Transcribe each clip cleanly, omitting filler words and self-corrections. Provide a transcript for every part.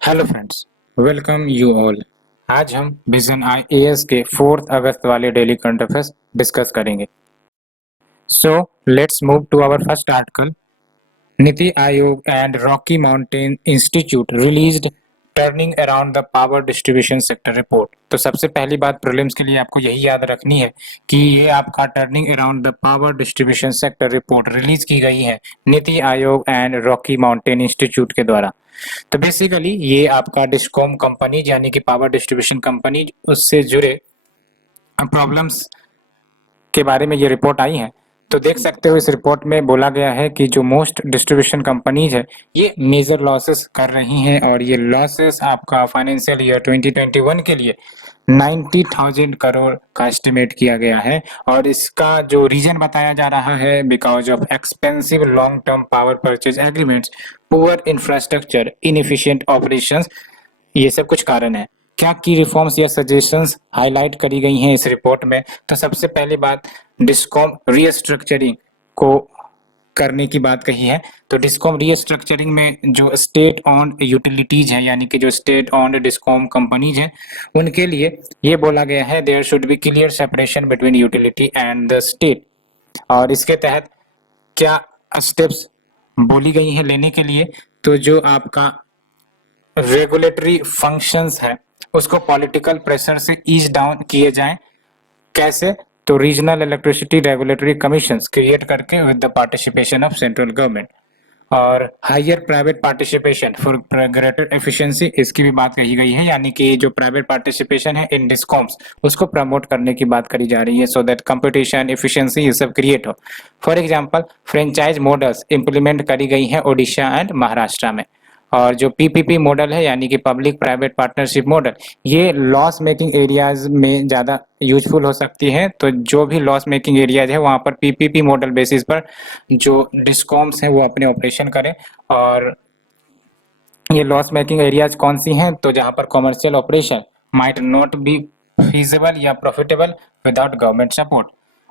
Hello friends, welcome you all. आज हम vision IAS के 4 अगस्त वाले डेली करंट अफेयर्स डिस्कस करेंगे। So let's move to our first article. NITI Aayog and Rocky Mountain Institute released turning around the power distribution sector report. तो सबसे पहली बात prelims के लिए आपको यही याद रखनी है कि ये आपका turning around the power distribution sector report release की गई है नीति Aayog and Rocky Mountain institute के द्वारा। तो बेसिकली ये आपका डिस्कॉम कंपनी यानी कि पावर डिस्ट्रीब्यूशन कंपनी उससे जुड़े प्रॉब्लम्स के बारे में ये रिपोर्ट आई है। तो देख सकते हो इस रिपोर्ट में बोला गया है कि जो मोस्ट डिस्ट्रीब्यूशन कंपनीज है ये मेजर लॉसेस कर रही हैं और ये लॉसेस आपका फाइनेंशियल ईयर 2021 के लिए 90,000 करोड़ का एस्टिमेट किया गया है। और इसका जो रीजन बताया जा रहा है because of expensive long term power purchase agreements, poor infrastructure, inefficient operations, ये सब कुछ कारण है। क्या की रिफॉर्म्स या सजेशंस हाईलाइट करी गई हैं इस रिपोर्ट में? तो सबसे पहली बात डिस्कॉम रीस्ट्रक्चरिंग को करने की बात कही है। तो डिस्कॉम रीस्ट्रक्चरिंग में जो स्टेट ऑन्ड यूटिलिटीज है यानी कि जो स्टेट ऑन्ड डिस्कॉम कंपनीज हैं उनके लिए ये बोला गया है there should be clear separation between utility and the state. और इसके तहत क्या स्टेप्स बोली गई हैं लेने के लिए? तो जो आपका रेगुलेटरी फंक्शंस है उसको पॉलिटिकल प्रेशर से ईज डाउन किए जाएं। कैसे? तो regional electricity regulatory commissions create करके with the participation of central government और higher private participation for greater efficiency, इसकी भी बात कही गई है यानी कि जो प्राइवेट पार्टिसिपेशन है इन डिस्कॉम्स उसको प्रमोट करने की बात करी जा रही है सो दैट कंपटीशन एफिशिएंसी ये सब क्रिएट हो। For example franchise models implement करी गई हैं ओडिशा एंड महाराष्ट्र में। और जो पीपीपी मॉडल है यानी कि पब्लिक प्राइवेट पार्टनरशिप मॉडल ये लॉस मेकिंग एरियाज में ज़्यादा यूजफुल हो सकती है। तो जो भी लॉस मेकिंग एरियाज है वहाँ पर पीपीपी मॉडल बेसिस पर जो डिस्कॉम्स हैं वो अपने ऑपरेशन करें। और ये लॉस मेकिंग एरियाज कौन सी हैं? तो जहाँ पर commercial operation might not be feasible या profitable without government support.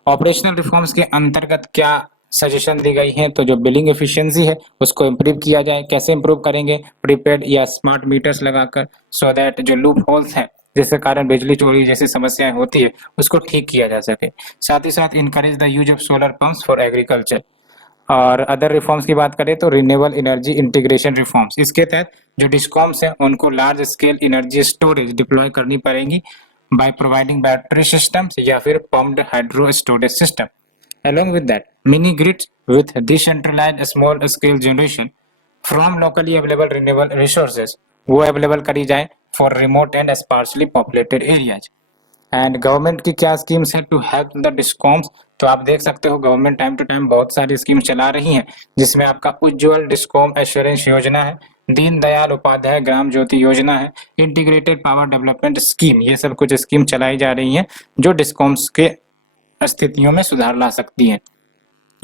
Operational reforms के अंतर्गत क्या सजेशन दी गई है? तो जो बिलिंग एफिशिएंसी है उसको इम्प्रूव किया जाए। कैसे इम्प्रूव करेंगे? प्रीपेड या स्मार्ट मीटर्स लगाकर सो दैट जो लूप होल्स हैं जिसके कारण बिजली चोरी जैसी समस्याएं होती है उसको ठीक किया जा सके। साथ ही साथ encourage the use of solar pumps for agriculture. और अदर रिफॉर्म्स की बात करें तो रिन्यूएबल एनर्जी इंटीग्रेशन रिफॉर्म्स, इसके तहत जो डिस्कॉम्स हैं उनको large scale energy storage deploy करनी पड़ेगी बाय प्रोवाइडिंग बैटरी सिस्टम्स या फिर pumped hydro storage system. Along with that, mini grids with decentralized small scale generation from locally available renewable resources वो अवेलेबल करी जाए for remote and sparsely populated areas. And government की क्या schemes है to help the discoms? तो आप देख सकते हो गवर्नमेंट टाइम टू टाइम बहुत सारी स्कीम चला रही हैं जिसमें आपका उज्ज्वल डिस्कॉम एश्योरेंस योजना है, दीनदयाल उपाध्याय ग्राम ज्योति योजना है, इंटीग्रेटेड पावर डेवलपमेंट स्कीम, ये सब कुछ स्कीम चलाई जा रही हैं जो डिस्कॉम्स के स्थितियों में सुधार ला सकती हैं।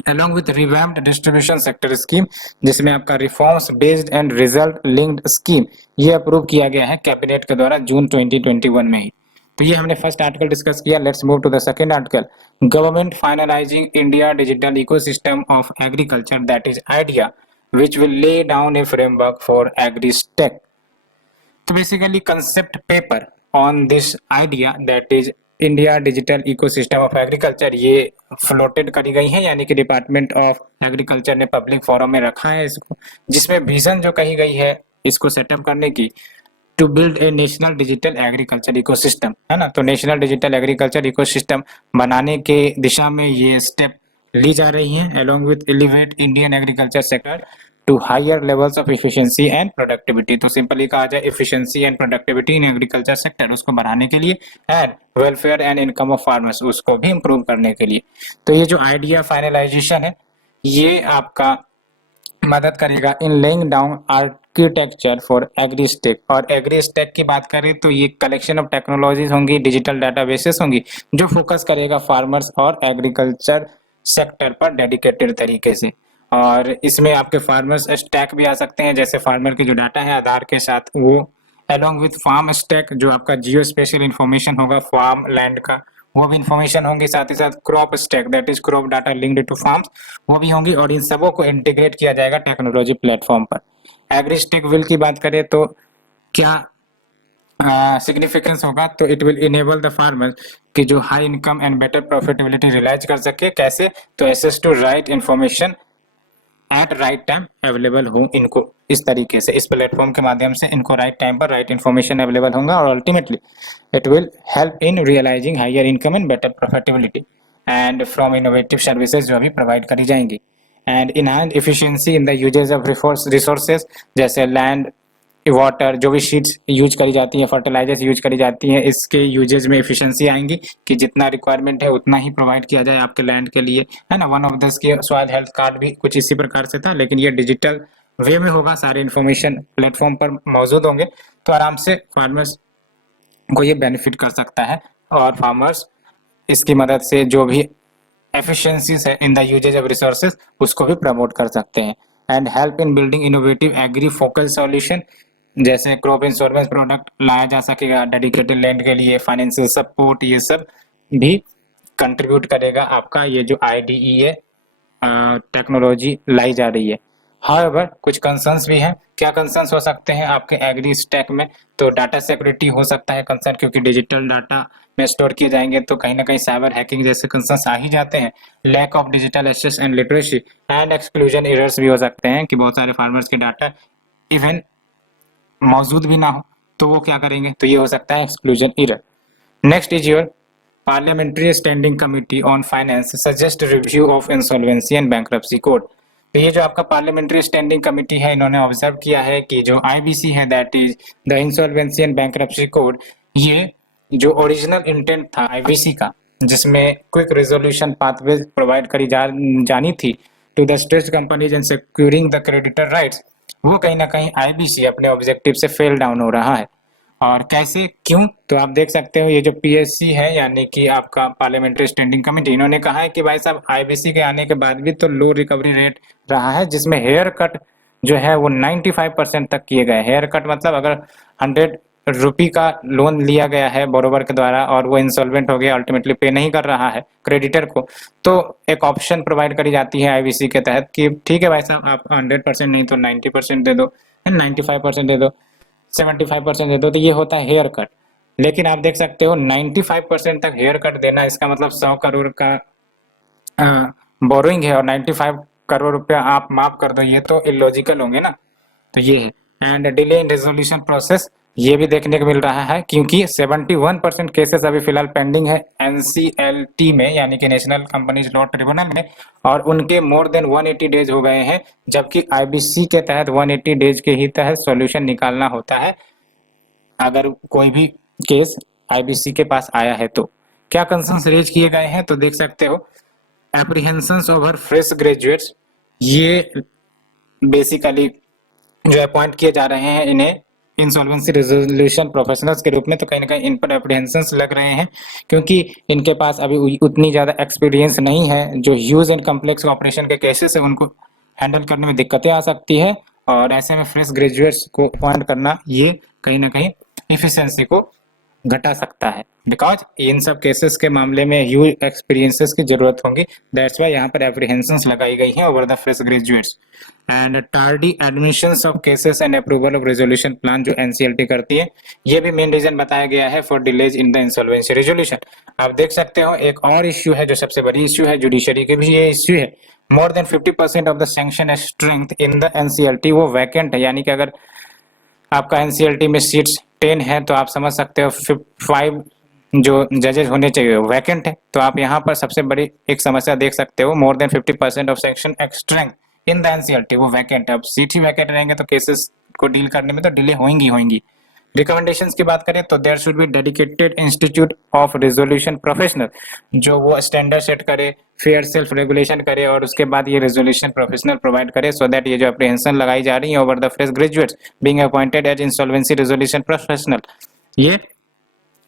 along with revamped distribution sector scheme जिसमें आपका reforms based and result linked scheme ये अप्रूव किया गया है कैबिनेट के द्वारा जून 2021 में ही। तो ये हमने फर्स्ट आर्टिकल डिस्कस किया। Let's move to the second article. Government finalising India digital ecosystem of agriculture that is idea which will lay down a framework for agri-tech। तो basically concept paper on this idea that is India digital ecosystem of agriculture ये floated करी गई है यानी कि department of agriculture ने public forum में रखा है इसको, जिसमें विजन जो कही गई है इसको सेटअप करने की to build a national digital agriculture ecosystem, है ना। तो नेशनल डिजिटल एग्रीकल्चर इकोसिस्टम बनाने के दिशा में ये स्टेप ली जा रही हैं along with elevate Indian agriculture sector to higher levels of efficiency and productivity। तो सिंपली कहा जाए efficiency and productivity in agriculture sector उसको बढ़ाने के लिए and welfare and income of farmers उसको भी improve करने के लिए। तो ये जो आइडिया फाइनलाइजेशन है ये आपका मदद करेगा in laying down architecture for AgriStack. और एग्रीस्टेक की बात करें तो ये कलेक्शन ऑफ टेक्नोलॉजीज होंगी, डिजिटल डाटाबेसेस होंगी जो फोकस करेगा फार्मर्स और एग्रीकल्चर सेक्टर पर डेडिकेटेड तरीके से। और इसमें आपके फार्मर्स स्टैक भी आ सकते हैं, जैसे फार्मर के जो डाटा है आधार के साथ वो along with फार्म स्टैक जो आपका जियो स्पेशल इंफॉर्मेशन होगा फार्म लैंड का वो भी इंफॉर्मेशन होंगी, साथ ही साथ crop stack that is crop data linked to farms वो भी होंगी। और इन सबों को इंटीग्रेट किया जाएगा टेक्नोलॉजी प्लेटफॉर्म पर। एग्री स्टेक विल की बात करें तो क्या सिग्निफिकेंस होगा, तो it will enable the farmer कि जो high income and better profitability realise कर सके। कैसे? तो access to right information at right time available हो इनको, इस तरीके से इस प्लेटफॉर्म के माध्यम से इनको राइट टाइम पर राइट इंफॉर्मेशन अवेलेबल होगा और ultimately it will help in realising higher income and better profitability and from innovative services जो अभी प्रोवाइड करी जाएंगी and enhance efficiency in the usages of resources जैसे लैंड, वाटर, जो भी सीड्स यूज करी जाती हैं, फर्टिलाइजर्स यूज करी जाती हैं, इसके यूजेज में एफिशिएंसी आएंगी कि जितना रिक्वायरमेंट है उतना ही प्रोवाइड किया जाए आपके लैंड के लिए, है ना। वन ऑफ दस के स्वास्थ्य हेल्थ कार्ड भी कुछ इसी प्रकार से था, लेकिन ये डिजिटल वे में होगा, सारे इन्फॉर्मेशन प्लेटफॉर्म पर मौजूद होंगे, तो आराम से फार्मर्स को ये बेनिफिट कर सकता है और फार्मर्स इसकी मदद से जो भी एफिशिएंसीज है in the usages of resources उसको भी प्रमोट कर सकते हैं and help in building innovative agri focus solution, जैसे क्रॉप इंश्योरेंस प्रोडक्ट लाया जा सकेगा डेडिकेटेड लैंड के लिए, फाइनेंशियल सपोर्ट, ये सब भी कंट्रीब्यूट करेगा आपका ये जो IDEA टेक्नोलॉजी लाई जा रही है। हाउएवर कुछ कंसर्न्स भी हैं। क्या कंसर्न्स हो सकते हैं आपके एग्री स्टैक में? तो डाटा सिक्योरिटी हो सकता है कंसर्न, क्योंकि डिजिटल डाटा में स्टोर किए जाएंगे तो कहीं ना कहीं साइबर हैकिंग जैसे कंसर्न्स आ ही जाते हैं। Lack of digital access and literacy and exclusion errors भी हो सकते हैं कि बहुत सारे फार्मर्स के डाटा इवन मौजूद भी ना हो तो वो क्या करेंगे, तो ये हो सकता है exclusion error. Next is your parliamentary standing committee on finance suggest review of insolvency and bankruptcy code. तो ये जो आपका पार्लियामेंट्री स्टैंडिंग कमिटी है, इन्होंने ऑब्जर्व किया है कि जो IBC है that is the insolvency and bankruptcy code, ये जो ओरिजिनल इंटेंट था IBC का, जिसमें क्विक रेजोल्यूशन पाथवे प्रोवाइड करी जानी थी to the stressed companies and securing the creditor rights, वो कहीं ना कहीं IBC अपने ऑब्जेक्टिव से फेल डाउन हो रहा है। और कैसे, क्यों? तो आप देख सकते हो ये जो PSC है यानी कि आपका पार्लियामेंट्री स्टैंडिंग कमेटी, इन्होंने कहा है कि भाई साहब IBC के आने के बाद भी तो लो रिकवरी रेट रहा है, जिसमें हेयर कट जो है वो 95% तक किए गए। हेयर कट मतलब अगर 100 रुपये का लोन लिया गया है बोरोवर के द्वारा और वो इंसॉल्वेंट हो गया, अल्टीमेटली पे नहीं कर रहा है क्रेडिटर को, तो एक ऑप्शन प्रोवाइड करी जाती है IBC के तहत कि ठीक है भाई साहब आप 100% नहीं तो 90% दे दो, 95% दे दो, 75% दे दो, तो ये होता है हेयर कट। लेकिन आप देख सकते हो 95% तक हेयर कट देना, इसका मतलब 100 करोड़ का बोरोइंग है और 95 करोड़ रुपया आप माफ कर दो, ये तो इलॉजिकल होंगे ना। तो ये है and delay in resolution process, ये भी देखने को मिल रहा है क्योंकि 71% केसेस अभी फिलहाल पेंडिंग है NCLT में यानी कि नेशनल कंपनीज लॉ ट्रिब्यूनल में, और उनके मोर देन 180 डेज हो गए हैं, जबकि IBC के तहत 180 डेज के ही तहत सॉल्यूशन निकालना होता है अगर कोई भी केस IBC के पास आया है तो। क्या कंसर्न्स रेज किए गए हैं? तो देख सकते हो एप्रीहेंशंस ओवर फ्रेश ग्रेजुएट्स, ये बेसिकली जो अपॉइंट किए जा रहे हैं इन्हें इंसॉल्वेंसी रेजोल्यूशन प्रोफेशनल्स के रूप में, तो कहीं ना कहीं इन पर एप्रीहेंशंस लग रहे हैं क्योंकि इनके पास अभी उतनी ज़्यादा एक्सपीरियंस नहीं है। जो ह्यूज एंड कम्प्लेक्स ऑपरेशन के केसेस है उनको हैंडल करने में दिक्कतें आ सकती है और ऐसे में फ्रेश ग्रेजुएट्स को अपॉइंट करना ये कहीं ना कहीं एफिशिएंसी को घटा सकता है, बिकॉज इन सब केसेस के मामले में ह्यूज एक्सपीरियंसेस की जरूरत होगी। दैट्स वाई यहाँ पर एप्रीहेंशंस लगाई गई हैं over the fresh graduates and tardy admissions of cases and approval of resolution plan जो NCLT करती है, ये भी मेन रीजन बताया गया है for delays in the insolvency resolution. आप देख सकते हो एक और इश्यू है जो सबसे बड़ी इश्यू है, जुडिशरी के भी ये इश्यू है। More than 50% of the sanction strength in the NCLT वो वैकेंट है, यानी कि अगर आपका NCLT में सीट्स 10 है तो आप समझ सकते हो 5 जो जजेस होने चाहिए वैकेंट है। तो आप यहाँ पर सबसे बड़ी एक समस्या देख सकते हो, more than 50% of section strength in the NCLT वो वैकेंट है। अब सीट ही वैकेंट रहेंगे तो केसेस को डील करने में तो डिले होंगी। रिकमेंडेशंस की बात करें तो there should be dedicated institute of resolution professional, जो वो स्टैंडर्ड सेट करे, फेयर सेल्फ रेगुलेशन करे और उसके बाद ये रेजोल्यूशन प्रोफेशनल प्रोवाइड करे, सो दैट ये जो अप्रीहेंशन लगाई जा रही है over the fresh graduates being appointed as insolvency resolution professional, ये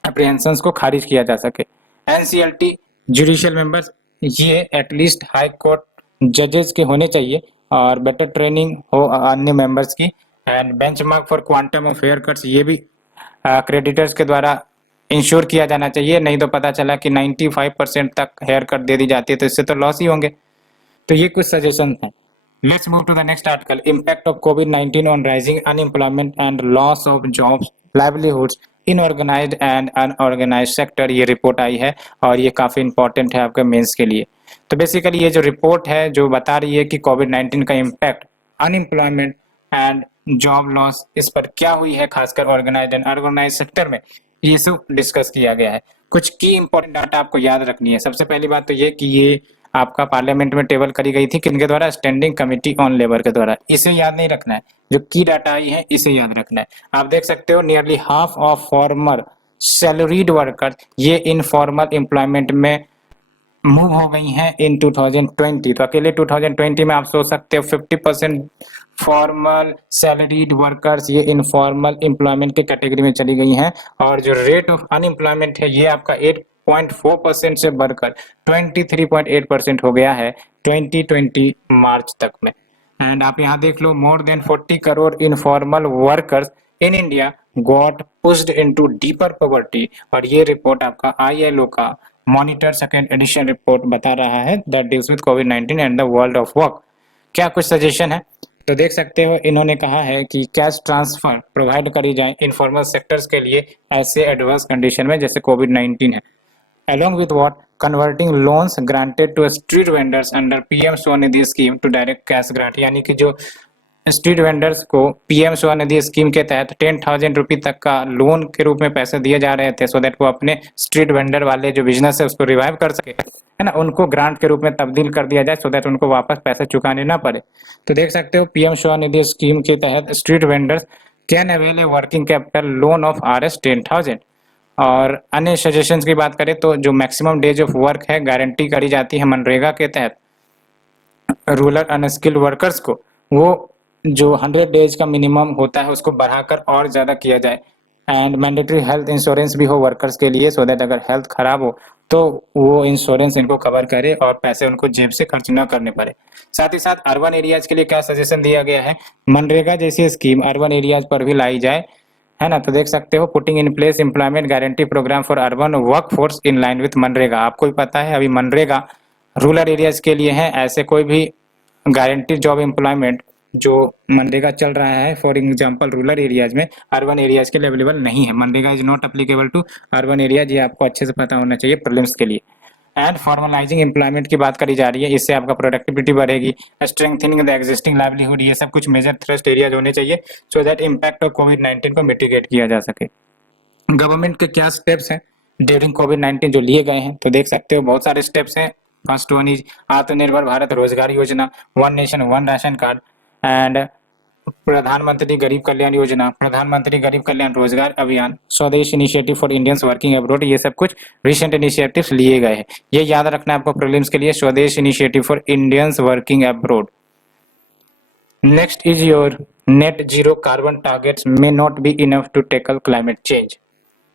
अप्रीहेंशंस को खारिज किया जा सके। NCLT जुडिशियल मेंबर्स ये एटलीस्ट हाई कोर्ट जजेस के होने चाहिए और बेटर ट्रेनिंग हो अन्य मेंबर्स की and benchmark for quantum of haircuts, ये भी क्रेडिटर्स के द्वारा इंश्योर किया जाना चाहिए, नहीं तो पता चला कि 95% तक हेयर कट दे दी जाती है तो इससे तो लॉस ही होंगे। तो ये कुछ सजेशन हैं। Let's move to the next article. Impact of COVID-19 on rising unemployment and loss of jobs, livelihoods in organized and unorganised sector. ये रिपोर्ट आई है और ये काफ़ी इंपॉर्टेंट है आपके मेंस के लिए। तो बेसिकली ये जो रिपोर्ट है जो बता रही है कि कोविड-19 का impact unemployment and job loss इस पर क्या हुई है, खासकर ऑर्गेनाइज्ड एंड अनऑर्गेनाइज्ड सेक्टर में, ये सब डिस्कस किया गया है। कुछ की इंपॉर्टेंट डाटा आपको याद रखनी है। सबसे पहली बात तो ये कि ये आपका पार्लियामेंट में टेबल करी गई थी किनके द्वारा, स्टैंडिंग कमेटी ऑन लेबर के द्वारा। इसे याद नहीं रखना है, जो की डाटा आई है इसे याद रखना है। आप देख सकते हो nearly half of former salaried workers ये इनफॉर्मल एम्प्लॉयमेंट में मूव हो गई हैं इन 2020। तो अकेले 2020 में आप सोच सकते हो 50% फॉर्मल सैलरीड वर्कर्स ये इनफॉर्मल एम्प्लॉयमेंट के कैटेगरी में चली गई हैं, और जो रेट ऑफ अनएम्प्लॉयमेंट है ये आपका 8.4% से बढ़कर 23.8% हो गया है 2020 मार्च तक में। एंड आप यहाँ देख लो, more than 40 crore informal workers in India got pushed into deeper poverty. और ये रिपोर्ट आपका ILO का मॉनिटर सेकेंड एडिशन रिपोर्ट बता रहा है that deals with covid and the world of work. क्या कुछ सजेशन है तो देख सकते हो, इन्होंने कहा है कि कैश ट्रांसफर प्रोवाइड करी जाए इनफॉर्मल सेक्टर्स के लिए ऐसे एडवर्स कंडीशन में जैसे कोविड-19 है। along with what converting loans granted to street vendors under PM SVANidhi scheme to direct cash grant, यानी कि जो स्ट्रीट वेंडर्स को PM स्वनिधि स्कीम के तहत 10,000 रुपये तक का लोन के रूप में पैसे दिए जा रहे थे, सो दैट वो अपने स्ट्रीट वेंडर वाले जो बिजनेस है उसको रिवाइव कर सके, है ना, उनको ग्रांट के रूप में तब्दील कर दिया जाए सो दैट उनको वापस पैसे चुकाने ना पड़े। तो देख सकते हो PM स्वनिधि स्कीम के तहत street vendors can avail a working capital loan of Rs 10,000। और अन्य सजेशंस की बात करें तो जो मैक्सिमम डेज ऑफ वर्क है गारंटी करी जाती है मनरेगा के तहत रूरल अनस्किल्ड वर्कर्स को, वो जो 100 डेज का मिनिमम होता है उसको बढ़ाकर और ज़्यादा किया जाए। एंड मैंडेटरी हेल्थ इंश्योरेंस भी हो वर्कर्स के लिए सो दैट अगर हेल्थ खराब हो तो वो इंश्योरेंस इनको कवर करे और पैसे उनको जेब से खर्च न करने पड़े। साथ ही साथ अर्बन एरियाज के लिए क्या सजेशन दिया गया है, मनरेगा जैसी स्कीम अर्बन एरियाज पर भी लाई जाए, है ना। तो देख सकते हो putting in place employment guarantee programme for urban work force in line with मनरेगा। आपको भी पता है अभी मनरेगा रूरल एरियाज के लिए है, ऐसे कोई भी गारंटी जॉब एम्प्लॉयमेंट जो मनरेगा चल रहा है फॉर एग्जांपल रूरल एरियाज में अर्बन एरियाज के लिए अवेलेबल नहीं है। मनरेगा is not applicable to urban areas, ये आपको अच्छे से पता होना चाहिए प्रीलिम्स के लिए। एंड फॉर्मलाइजिंग एम्प्लॉयमेंट की बात करी जा रही है, इससे आपका प्रोडक्टिविटी बढ़ेगी, स्ट्रेंथनिंग द एग्जिस्टिंग लाइवलीहुड, ये सब कुछ मेजर थ्रस्ट एरियाज होने चाहिए सो दैट इम्पैक्ट ऑफ कोविड-19 को मिटिगेट किया जा सके। गवर्नमेंट के क्या स्टेप्स हैं ड्यूरिंग कोविड-19 जो लिए गए हैं, तो देख सकते हो बहुत सारे स्टेप्स हैं। फर्स्ट वन इज आत्मनिर्भर भारत रोजगार योजना, one nation one ration card and प्रधानमंत्री गरीब कल्याण योजना, प्रधानमंत्री गरीब कल्याण रोजगार अभियान, स्वदेश initiative for Indians working abroad, ये सब कुछ रिसेंट इनिशिएटिव्स लिए गए हैं। ये याद रखना है आपको प्रीलिम्स के लिए, Swadesh initiative for Indians working abroad. Next is your net zero carbon targets may not be enough to tackle climate change.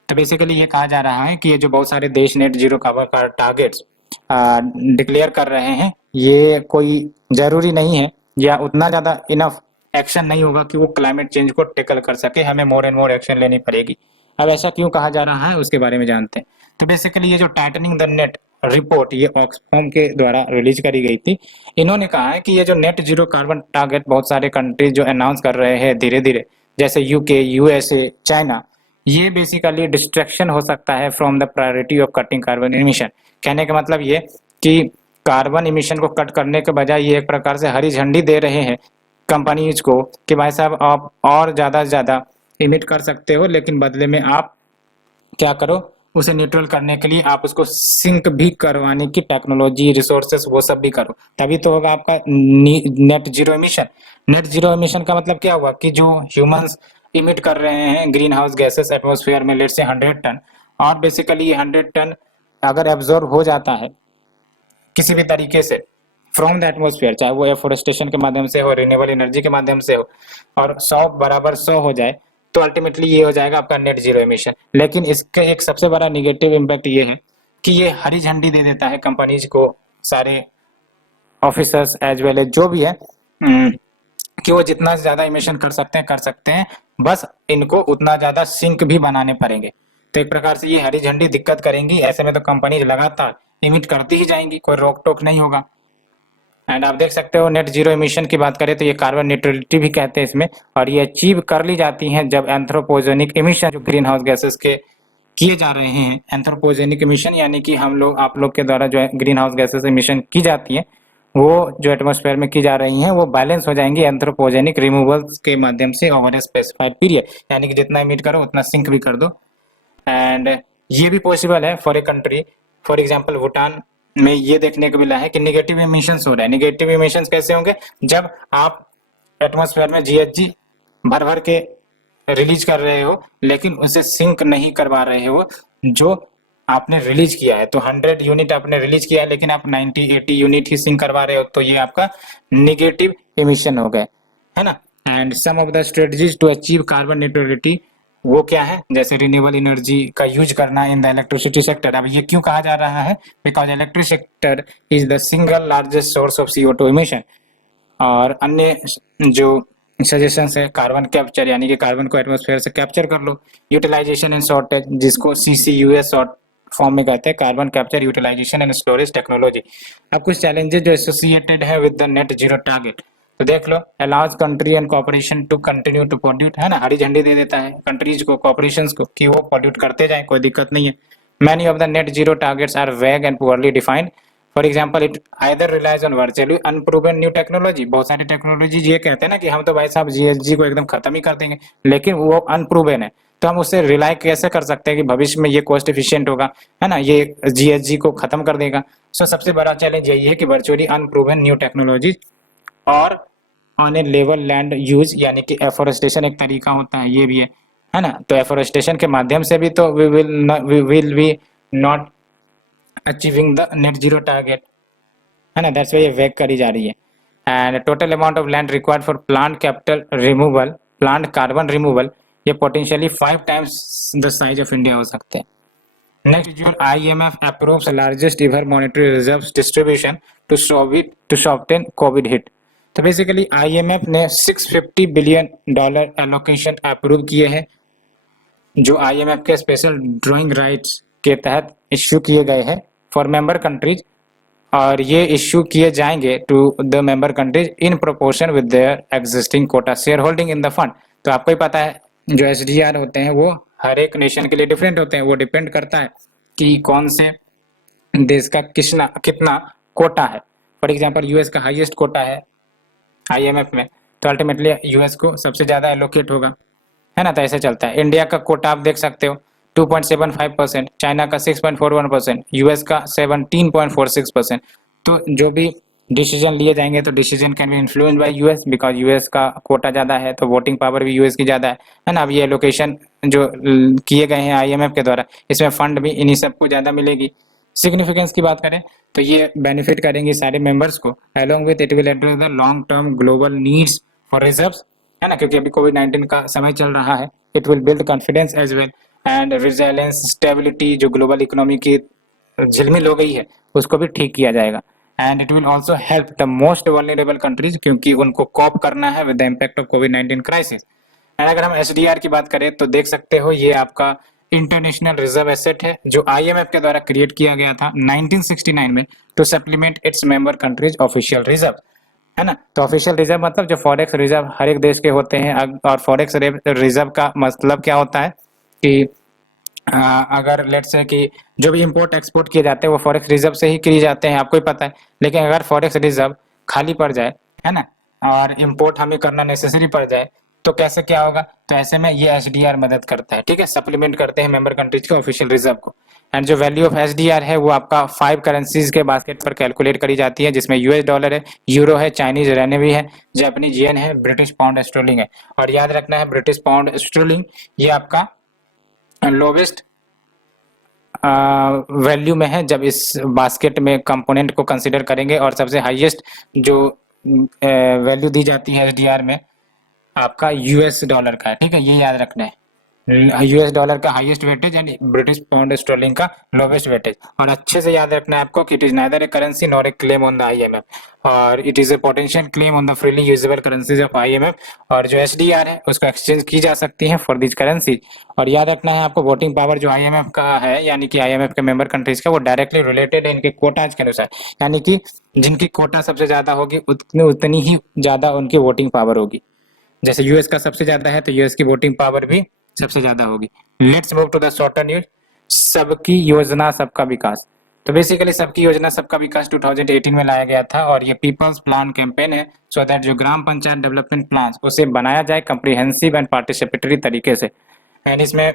तो बेसिकली ये कहा जा रहा है कि ये जो बहुत सारे देश नेट जीरो कार्बन का टारगेट्स डिक्लेयर कर रहे हैं, ये कोई जरूरी नहीं है या उतना ज्यादा इनफ एक्शन नहीं होगा कि वो क्लाइमेट चेंज को टैकल कर सके, हमें मोर एंड मोर एक्शन लेनी पड़ेगी। अब ऐसा क्यों कहा जा रहा है उसके बारे में जानते हैं। तो बेसिकली ये जो टाइटनिंग द नेट रिपोर्ट ये ऑक्सफैम के द्वारा रिलीज करी गई थी, इन्होंने कहा है कि ये जो नेट जीरो कार्बन टारगेट बहुत सारे कंट्रीज जो अनाउंस कर रहे हैं धीरे धीरे, जैसे यूके, यूएसए, चाइना, ये बेसिकली डिस्ट्रैक्शन हो सकता है from the priority of cutting carbon emission. कहने का मतलब ये कि कार्बन इमिशन को कट करने के बजाय ये एक प्रकार से हरी झंडी दे रहे हैं कंपनीज को कि भाई साहब आप और ज़्यादा से ज़्यादा इमिट कर सकते हो, लेकिन बदले में आप क्या करो, उसे न्यूट्रल करने के लिए आप उसको सिंक भी करवाने की टेक्नोलॉजी, रिसोर्सेस वो सब भी करो, तभी तो होगा आपका net zero emission. Net zero emission का मतलब क्या हुआ कि जो ह्यूमंस इमिट कर रहे हैं ग्रीन हाउस गैसेस एटमॉस्फेयर में, लेट से 100 टन, और बेसिकली ये 100 टन अगर एब्जॉर्ब हो जाता है किसी भी तरीके से फ्रॉम द एटमॉस्फेयर, चाहे वो एफोरेस्टेशन के माध्यम से हो, रिन्यूएबल एनर्जी के माध्यम से हो, और 100 बराबर 100 हो जाए, तो अल्टीमेटली ये हो जाएगा आपका नेट जीरो एमिशन। लेकिन इसका एक सबसे बड़ा निगेटिव इम्पैक्ट ये है कि ये हरी झंडी दे देता है कंपनीज को, सारे ऑफिसर्स एज वेल एज जो भी है, कि वो जितना ज्यादा इमिशन कर सकते हैं, बस इनको उतना ज्यादा सिंक भी बनाने पड़ेंगे। तो एक प्रकार से ये हरी झंडी दिक्कत करेंगी, ऐसे में तो कंपनीज लगातार इमिट करती ही जाएंगी, कोई रोक टोक नहीं होगा। एंड आप देख सकते हो नेट जीरो एमिशन की बात करें तो ये कार्बन न्यूट्रलिटी भी कहते हैं इसमें, और ये अचीव कर ली जाती हैं जब एंथ्रोपोजेनिक एमिशन जो ग्रीन हाउस गैसेस के किए जा रहे हैं। एंथ्रोपोजेनिक एमिशन यानी कि हम लोग आप लोग के द्वारा जो है ग्रीन हाउस गैसेस एमिशन की जाती है वो जो एटमॉस्फेयर में की जा रही हैं वो बैलेंस हो जाएंगी एंथ्रोपोजेनिक रिमूवल्स के माध्यम से ओवर ए स्पेसिफाइड पीरियड, यानी कि जितना इमिट करो उतना सिंक भी कर दो। एंड ये भी पॉसिबल है for a country, for example Bhutan में ये देखने को मिला है कि निगेटिव इमिशंस हो रहा है। निगेटिव इमिशंस कैसे होंगे? जब आप एटमॉस्फेयर में जीएचजी भर भर के रिलीज कर रहे हो लेकिन उसे सिंक नहीं करवा रहे हो जो आपने रिलीज किया है। तो 100 यूनिट आपने रिलीज किया है लेकिन आप 90-80 यूनिट ही सिंक करवा रहे हो, तो ये आपका निगेटिव इमिशन हो गए, है ना। And some of the strategies to achieve carbon neutrality वो क्या है? जैसे रिन्यूएबल एनर्जी का यूज करना इन द इलेक्ट्रिसिटी सेक्टर। अब ये क्यों कहा जा रहा है? Because electric sector is the single largest source of CO2 emission. और अन्य जो सजेशंस है, कार्बन कैप्चर यानी कि कार्बन को एटमॉस्फेयर से कैप्चर कर लो, यूटिलाइजेशन एंड शॉर्टेज जिसको CCUS शॉर्ट फॉर्म में कहते हैं, carbon capture utilisation and storage technology. अब कुछ चैलेंजेस जो एसोसिएटेड है with the net zero target, तो देख लो, allows country and corporation to continue to pollute, है ना, हरी झंडी दे देता है कंट्रीज को, कॉर्पोरेशंस को कि वो पोल्यूट करते जाएं, कोई दिक्कत नहीं है। Many of the net zero targets are vague and poorly defined. For example it either relies on virtually unproven new technology. बहुत सारी टेक्नोलॉजी ये कहते हैं ना कि हम तो भाई साहब GHG को एकदम खत्म ही कर देंगे, लेकिन वो अनप्रूवन है, तो हम उससे रिलाई कैसे कर सकते हैं कि भविष्य में ये कॉस्ट एफिशिएंट होगा, है ना, ये GHG को खत्म कर देगा। सो सबसे बड़ा चैलेंज यही है कि वर्चुअली अनप्रूवन न्यू टेक्नोलॉजी और on A level land use यानी कि एफोरेस्टेशन एक तरीका होता है, ये भी है ना। तो एफोरेस्टेशन के माध्यम से भी तो we will be not achieving the net zero target, है ना, दैट्स व्हाई ये वेग करी जा रही है। And total amount of land required for plant capital removal, plant carbon removal, ये potentially 5 times the size of India हो सकते हैं। Next, your IMF approves the largest ever monetary reserves distribution to soften COVID hit. तो basically IMF ने $650 billion allocation approve किए हैं जो IMF के स्पेशल ड्राइंग राइट्स के तहत इश्यू किए गए हैं फॉर मेंबर कंट्रीज, और ये इश्यू किए जाएंगे to the member countries in proportion with their existing quota share holding in the fund. तो आपको ही पता है जो SDR होते हैं वो हर एक नेशन के लिए डिफरेंट होते हैं, वो डिपेंड करता है कि कौन से देश का कितना कोटा है। फॉर एग्जांपल US का हाईएस्ट कोटा है IMF में, तो अल्टीमेटली US को सबसे ज्यादा एलोकेट होगा, है ना। तो ऐसे चलता है। इंडिया का कोटा आप देख सकते हो 2.75%, चाइना का 6.41%, US का 17.46%। तो जो भी डिसीजन लिए जाएंगे तो decision can be influenced by US because US का कोटा ज़्यादा है तो वोटिंग पावर भी US की ज़्यादा है ना। अब ये एलोकेशन जो किए गए हैं IMF के द्वारा, इसमें फंड भी इन्हीं सबको ज़्यादा मिलेगी। सिग्निफिकेंस की बात करें तो ये बेनिफिट करेंगे सारे मेंबर्स को, along with it will address the long term global needs for reserves, है ना, क्योंकि अभी कोविड-19 का समय चल रहा है। It will build confidence as well and resilience stability, जो ग्लोबल इकोनॉमी की झिलमिल हो गई है उसको भी ठीक किया जाएगा। And it will also help the most vulnerable countries क्योंकि उनको कॉप करना है with the impact of covid crisis. And अगर हम SDR की बात करें तो देख सकते हो ये आपका इंटरनेशनल रिजर्व एसेट है जो IMF के द्वारा क्रिएट किया गया था 1969 में to supplement its member countries official reserve, है ना। तो ऑफिशियल रिजर्व मतलब जो फॉरेक्स रिजर्व हर एक देश के होते हैं, और फॉरेक्स रिजर्व का मतलब क्या होता है कि अगर लेट्स से कि जो भी इंपोर्ट एक्सपोर्ट किए जाते हैं वो फॉरेक्स रिजर्व से ही किए जाते हैं, आपको ही पता है। लेकिन अगर फॉरेक्स रिजर्व खाली पड़ जाए, है ना, और इंपोर्ट हमें करना नेसेसरी पड़ जाए तो कैसे क्या होगा? तो ऐसे में ये SDR मदद करता है, ठीक है, सप्लीमेंट करते हैं मेंबर कंट्रीज के ऑफिशियल रिजर्व को। एंड जो वैल्यू ऑफ SDR है वो आपका 5 करेंसीज के बास्केट पर कैलकुलेट करी जाती है जिसमें US डॉलर है, यूरो है, चाइनीज रेनेवी है, जापानीज येन है, ब्रिटिश पाउंड स्टर्लिंग है। और याद रखना है ब्रिटिश पाउंड स्टर्लिंग ये आपका लोवेस्ट वैल्यू में है जब इस बास्केट में कंपोनेंट को कंसीडर करेंगे, और सबसे हाईएस्ट जो वैल्यू दी जाती है SDR में आपका US डॉलर का है, ठीक है, ये याद रखना है। यूएस डॉलर का highest weightage and British pound sterling का लोवेस्ट वेटेज। और अच्छे से याद रखना है आपको कि it is neither a currency nor a claim on the IMF और it is a potential claim on the freely usable currencies of IMF. और जो एसडीआर है उसको एक्सचेंज की जा सकती है फॉर दिस करेंसी। और याद रखना है आपको वोटिंग पावर जो आईएमएफ का है यानी कि आईएमएफ के मेंबर कंट्रीज का वो डायरेक्टली रिलेटेड है इनके कोटाज के अनुसार, यानी कि जिनकी कोटा सबसे ज्यादा होगी उतनी ही ज्यादा उनकी वोटिंग पावर होगी। जैसे यूएस का सबसे ज्यादा है तो यूएस की वोटिंग पावर भी सबसे ज्यादा होगी। Let's move to the shorter news. सबकी योजना सबका विकास। तो बेसिकली सबकी योजना सबका विकास 2018 में लाया गया था और ये पीपल्स प्लान कैंपेन है सो दैट जो ग्राम पंचायत डेवलपमेंट प्लान उसे बनाया जाए कम्प्रिहेंसिव एंड पार्टिसिपेटरी तरीके से। एंड इसमें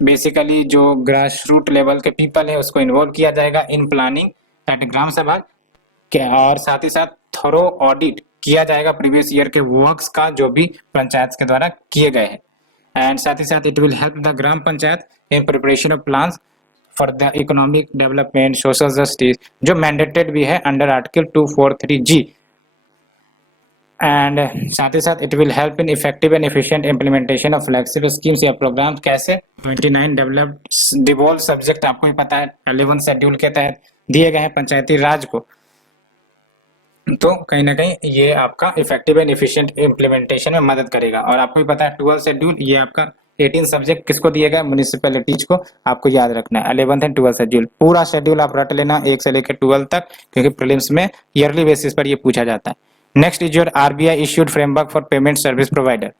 बेसिकली जो ग्रास रूट लेवल के पीपल है उसको इन्वॉल्व किया जाएगा इन प्लानिंग एट ग्राम सभा के, और साथ ही साथ थोरो ऑडिट किया जाएगा प्रीवियस ईयर के वर्क्स का जो भी पंचायत के द्वारा किए गए हैं। एंड साथ ही साथ it will help the gram panchayat in preparation of plans for the economic development social justice जो मैंडेटेड भी है अंडर आर्टिकल 243G। एंड साथ ही साथ it will help in effective and efficient implementation of flexible schemes या programme. कैसे 29 developed devolve subject आपको ही पता है 11 शेड्यूल के तहत दिए गए हैं पंचायती राज को, तो कहीं ना कहीं ये आपका इफेक्टिव एंड एफिशिएंट इम्प्लीमेंटेशन में मदद करेगा। और आपको भी पता है 12 शेड्यूल ये आपका 18 सब्जेक्ट किसको दिए गए म्यूनिसिपैलिटीज को, आपको याद रखना है 11th एंड 12 शेड्यूल पूरा शेड्यूल आप रट लेना 1 से लेकर 12 तक, क्योंकि प्रीलिम्स में ईयरली बेसिस पर ये पूछा जाता है। Next is your RBI issued framework for payment service provider.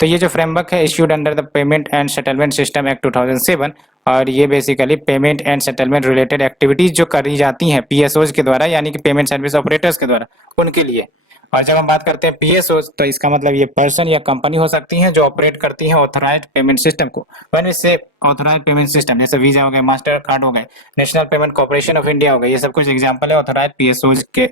तो ये जो फ्रेमवर्क है issued under the payment and settlement system act 2007 और ये basically payment and settlement related activities जो करी जाती हैं पीएसओज के द्वारा यानी कि पेमेंट सर्विस ऑपरेटर्स के द्वारा उनके लिए। और जब हम बात करते हैं पीएसओज तो इसका मतलब ये पर्सन या कंपनी हो सकती है जो ऑपरेट करती है ऑथराइज्ड पेमेंट सिस्टम को। व्हेन वी से ऑथराइज्ड पेमेंट सिस्टम जैसे वीजा हो गए, मास्टर कार्ड हो गए, national payment corporation of India हो गए, ये सब कुछ एग्जांपल है ऑथराइज्ड पीएसओज के।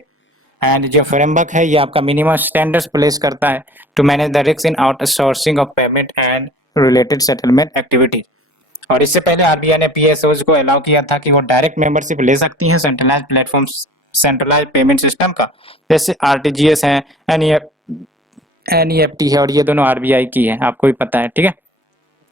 एंड जो फ्रेमवर्क है ये आपका मिनिमम स्टैंडर्ड्स प्लेस करता है to manage the risk in outsourcing of payment and related settlement activities. और इससे पहले आरबीआई ने पीएसओज को अलाउ किया था कि वो डायरेक्ट मेंबरशिप ले सकती हैं centralised platform centralised payment system का, जैसे आरटीजीएस है, एनईएफटी है और ये दोनों आरबीआई की है, आपको भी पता है, ठीक है।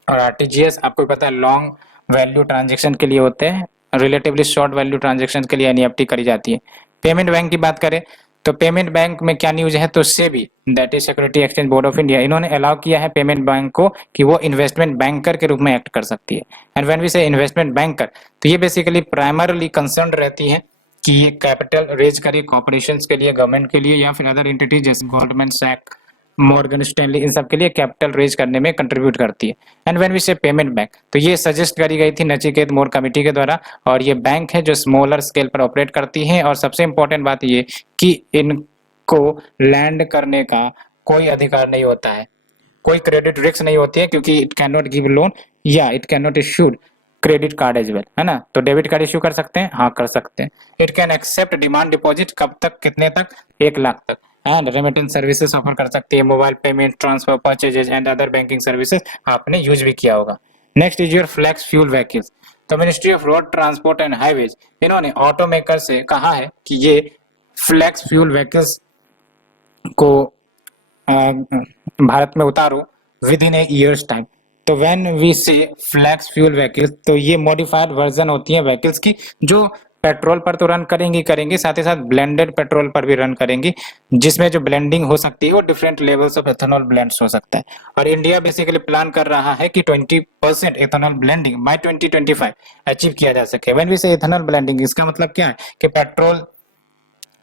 और आरटीजीएस आपको पता है लॉन्ग वैल्यू ट्रांजेक्शन के लिए होते हैं, रिलेटिवली शॉर्ट वैल्यू ट्रांजेक्शन के लिए एनईएफटी करी जाती है। पेमेंट बैंक की बात करें तो पेमेंट बैंक में क्या न्यूज है, तो SEBI that is security exchange board of India इन्होंने अलाउ किया है पेमेंट बैंक को कि वो इन्वेस्टमेंट बैंकर के रूप में एक्ट कर सकती है। एंड व्हेन वी से इन्वेस्टमेंट बैंकर तो ये बेसिकली प्राइमरली कंसर्न रहती है कि ये कैपिटल रेज करे कॉर्पोरेशंस के लिए, गवर्नमेंट के लिए या फिर अदर एंटिटीज जैसे गोल्डमैन सैक्स, मॉर्गन स्टैनली, इन सब के लिए कैपिटल रेज करने में कंट्रीब्यूट करती है। एंड व्हेन वी से पेमेंट बैंक तो ये सजेस्ट करी गई थी नचिकेत मोर कमेटी के द्वारा और ये बैंक है जो स्मॉलर स्केल पर ऑपरेट करती है। और सबसे इंपॉर्टेंट बात ये कि इनको लैंड करने का कोई अधिकार नहीं होता है, कोई क्रेडिट रिस्क नहीं होती है क्योंकि it can not give loan या it can not issued credit card as well, है ना। तो डेबिट कार्ड इश्यू कर सकते हैं, हाँ कर सकते हैं। It can accept demand deposit, कब तक, कितने तक, 1 लाख तक। एंड रेमिटेंस सर्विसेज ऑफर कर सकती है, mobile payment, transfer, purchases and other banking services आपने यूज भी किया होगा। Next is your flex fuel vehicles. तो ministry of road transport and highways इन्होंने ऑटोमेकर से कहा है कि ये फ्लेक्स फ्यूल व्हीकल्स को भारत में उतारो with in A years time. तो व्हेन वी से फ्लेक्स फ्यूल व्हीकल्स तो ये मॉडिफाइड वर्जन होती है व्हीकल्स की जो पेट्रोल पर तो रन करेंगी साथ ही साथ ब्लेंडेड पेट्रोल पर भी रन करेंगी, जिसमें जो ब्लेंडिंग हो सकती है वो different levels of ethanol blends हो सकता है। और इंडिया बेसिकली प्लान कर रहा है कि 20% एथेनॉल ब्लेंडिंग बाय 2025 अचीव किया जा सके। व्हेन वी से एथेनॉल ब्लेंडिंग इसका मतलब क्या है कि पेट्रोल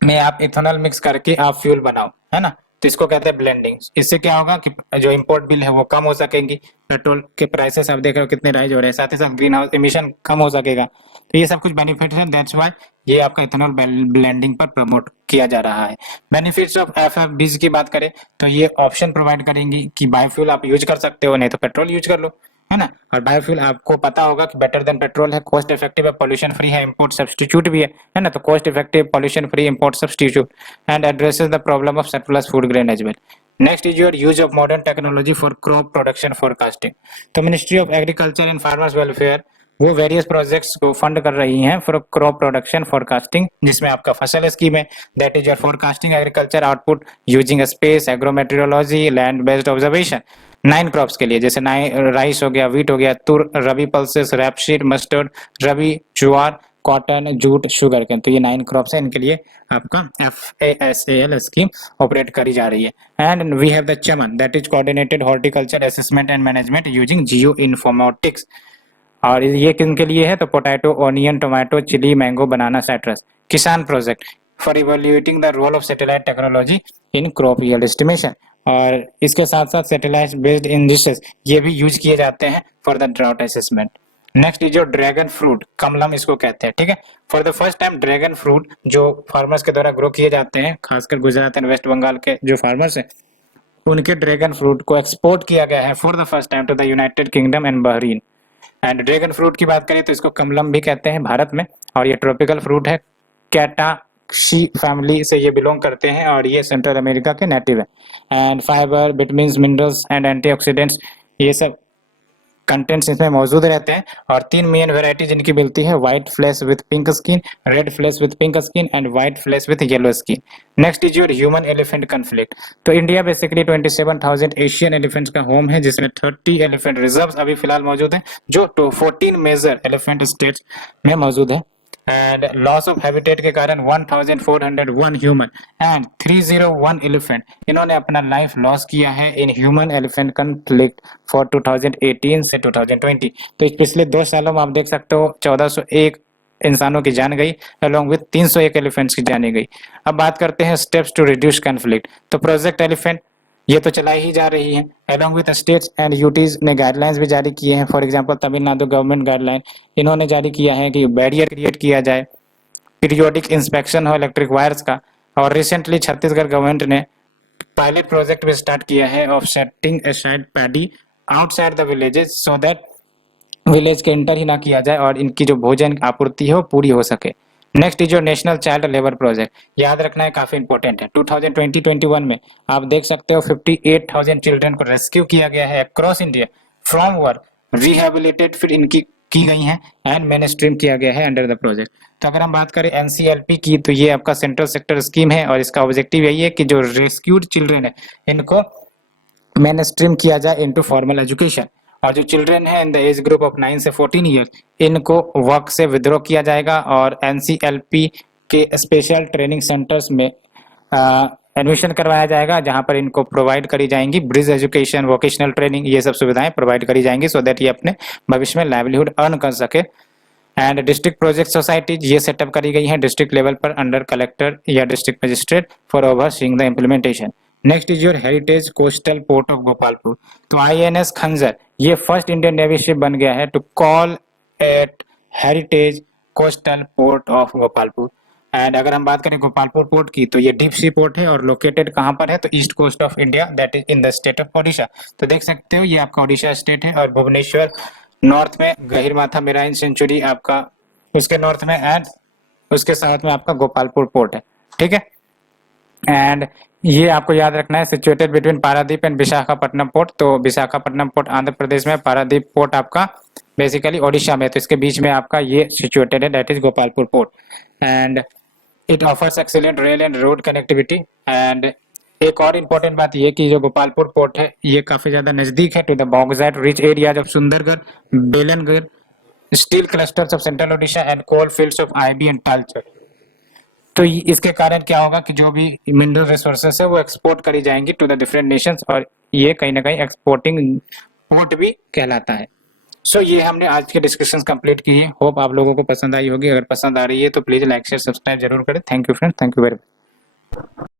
में आप इथेनॉल मिक्स करके आप फ्यूल बनाओ, है ना, तो इसको कहते हैं ब्लेंडिंग। इससे क्या होगा कि जो इंपोर्ट बिल है वो कम हो सकेंगी, पेट्रोल के प्राइसेस आप देख रहे हो कितने राइज हो रहे हैं, साथ ही साथ ग्रीन हाउस इमिशन कम हो सकेगा। तो ये सब कुछ बेनिफिट है, दैट्स व्हाई ये आपका इथेनॉल ब्लेंडिंग पर प्रमोट किया जा रहा है। बेनिफिट्स ऑफ एफएफबीज की बात करें तो ये ऑप्शन प्रोवाइड करेंगी कि बायोफ्यूल आप यूज कर सकते हो, नहीं तो पेट्रोल यूज कर लो, है ना। और बायोफ्यूल आपको पता होगा कि बेटर देन पेट्रोल है, कॉस्ट इफेक्टिव है, पॉल्यूशन फ्री है, इंपोर्ट सब्स्टिट्यूट भी है ना। तो cost effective, pollution free, import substitute and addresses the problem of surplus food grain as well. Next is your use of modern technology for crop production forecasting. तो ministry of agriculture and farmers welfare वो various projects को fund कर रही हैं for crop production forecasting, जिसमें आपका FASAL scheme है that is your forecasting agriculture output using space, agrometeorology, land based observation. 9 crops के लिए, जैसे राइस हो गया, व्हीट हो गया, तुर, रबी पल्सेस, रैपसीड, मस्टर्ड, रबी, ज्वार, कॉटन, जूट, शुगर केन। तो ये 9 क्रॉप्स है, इनके लिए आपका FASAL स्कीम ऑपरेट करी जा रही है। And we have the CHAMAN, that is coordinated horticulture assessment and management using geo informatics. और ये किन के लिए है, तो potato, onion, tomato, chilli, mango, banana, citrus. KISAN project for evaluating the role of satellite technology in crop yield estimation. और इसके साथ साथ सैटेलाइट बेस्ड इंडिसेस ये भी यूज किए जाते हैं for the drought assessment. Next is जो ड्रैगन फ्रूट, कमलम इसको कहते हैं, ठीक है। For the first time dragon fruit जो फार्मर्स के द्वारा ग्रो किए जाते हैं, खासकर गुजरात एंड वेस्ट बंगाल के जो फार्मर्स हैं, उनके ड्रैगन फ्रूट को एक्सपोर्ट किया गया है for the first time to the United Kingdom and Bahrain. And dragon fruit की बात करें तो इसको कमलम भी कहते हैं भारत में, और ये ट्रॉपिकल फ्रूट है, कैटाक्सी फैमिली से ये बिलोंग करते हैं, और ये सेंट्रल अमेरिका के नेटिव है। And fibre, vitamins, minerals and antioxidants ये सब कंटेंट्स इसमें मौजूद रहते हैं। और 3 मेन वेराइटीज इनकी मिलती है, white flesh with pink skin, red flesh with pink skin and white flesh with yellow skin. Next is your human elephant conflict. तो इंडिया बेसिकली 27,000 एशियन एलिफेंट्स का होम है, जिसमें 30 एलिफेंट रिजर्व्स अभी फिलहाल मौजूद है, जो 14 मेजर एलिफेंट स्टेट्स में मौजूद है। एंड लॉस ऑफ हैबिटेट के कारण 1401 ह्यूमन एंड 301 एलिफेंट इन्होंने अपना लाइफ लॉस किया है in human elephant conflict for 2018 से 2020। तो इस पिछले 2 सालों में आप देख सकते हो 1401 इंसानों की जान गई, अलॉन्ग विद 301 एलिफेंट्स की जाने गई। अब बात करते हैं स्टेप्स टू रिड्यूस कन्फ्लिक्ट। तो प्रोजेक्ट एलिफेंट ये तो चलाई ही जा रही है, along with states and UTs ने गाइडलाइंस भी जारी किए हैं। For example Tamil Nadu government guideline इन्होंने जारी किया है कि बैरियर क्रिएट किया जाए, पीरियोडिक इंस्पेक्शन हो इलेक्ट्रिक वायर्स का। और रिसेंटली छत्तीसगढ़ गवर्नमेंट ने पायलट प्रोजेक्ट भी स्टार्ट किया है of setting aside paddy outside the villages, so that village के इंटर ही ना किया जाए और इनकी जो भोजन आपूर्ति है वो पूरी हो सके। नेक्स्ट इज जो नेशनल चाइल्ड लेबर प्रोजेक्ट, याद रखना है काफी इंपॉर्टेंट है। 2020-21 में आप देख सकते हो 58,000 चिल्ड्रन को रेस्क्यू किया गया है across India from work, rehabilitate फिर इनकी की गई हैं एंड मेन स्ट्रीम किया गया है अंडर द प्रोजेक्ट। तो अगर हम बात करें NCLP की, तो ये आपका सेंट्रल सेक्टर स्कीम है और इसका ऑब्जेक्टिव यही है कि जो रेस्क्यूड चिल्ड्रन है इनको मेन स्ट्रीम किया जाए इनटू फॉर्मल एजुकेशन। और जो चिल्ड्रन है in the age group of 9 से 14 ईयर्स इनको वर्क से विद्रॉ किया जाएगा और NCLP के स्पेशल ट्रेनिंग सेंटर्स में एडमिशन करवाया जाएगा, जहां पर इनको प्रोवाइड करी जाएंगी ब्रिज एजुकेशन, वोकेशनल ट्रेनिंग, ये सब सुविधाएं प्रोवाइड करी जाएंगी सो दैट ये अपने भविष्य में लाइवलीहुड अर्न कर सके। एंड डिस्ट्रिक्ट प्रोजेक्ट सोसाइटीज ये सेटअप करी गई है डिस्ट्रिक्ट लेवल पर अंडर कलेक्टर या district magistrate for overseeing the implementation. Next is your heritage coastal port of Gopalpur. तो INS खंजर ये फर्स्ट इंडियन नेवी शिप बन गया है to call at heritage coastal port of Gopalpur. And अगर हम बात करें गोपालपुर पोर्ट की, तो ये डीप सी पोर्ट है और लोकेटेड कहाँ पर है, तो east coast of India, that is in the state of Odisha. तो देख सकते हो ये आपका ओडिशा स्टेट है और भुवनेश्वर नॉर्थ में, गहिरमाथा मेराइन सेंचुरी आपका उसके नॉर्थ में, एंड उसके साथ में आपका गोपालपुर पोर्ट है, ठीक है। एंड ये आपको याद रखना है situated between Paradip and Visakhapatnam port. तो विशाखापट्टनम पोर्ट आंध्र प्रदेश में, पारादीप पोर्ट आपका बेसिकली ओडिशा में, तो इसके बीच में आपका ये सिचुएटेड है, that is Gopalpur port. And it offers excellent rail and road connectivity. And एक और इम्पोर्टेंट बात ये कि जो गोपालपुर पोर्ट है ये काफी ज्यादा नजदीक है to the bauxite rich areas of Sundargarh, Belangarh, steel clusters of central Odisha and coal fields of IB and Talcher. तो इसके कारण क्या होगा कि जो भी मिनरल रिसोर्सेस है वो एक्सपोर्ट करी जाएंगी टू द डिफरेंट नेशंस और ये कहीं ना कहीं एक्सपोर्टिंग पोर्ट भी कहलाता है। सो ये हमने आज के डिस्कशंस कंप्लीट की है। होप आप लोगों को पसंद आई होगी। अगर पसंद आ रही है तो प्लीज लाइक शेयर सब्सक्राइब जरूर करें। Thank you friends, thank you very much.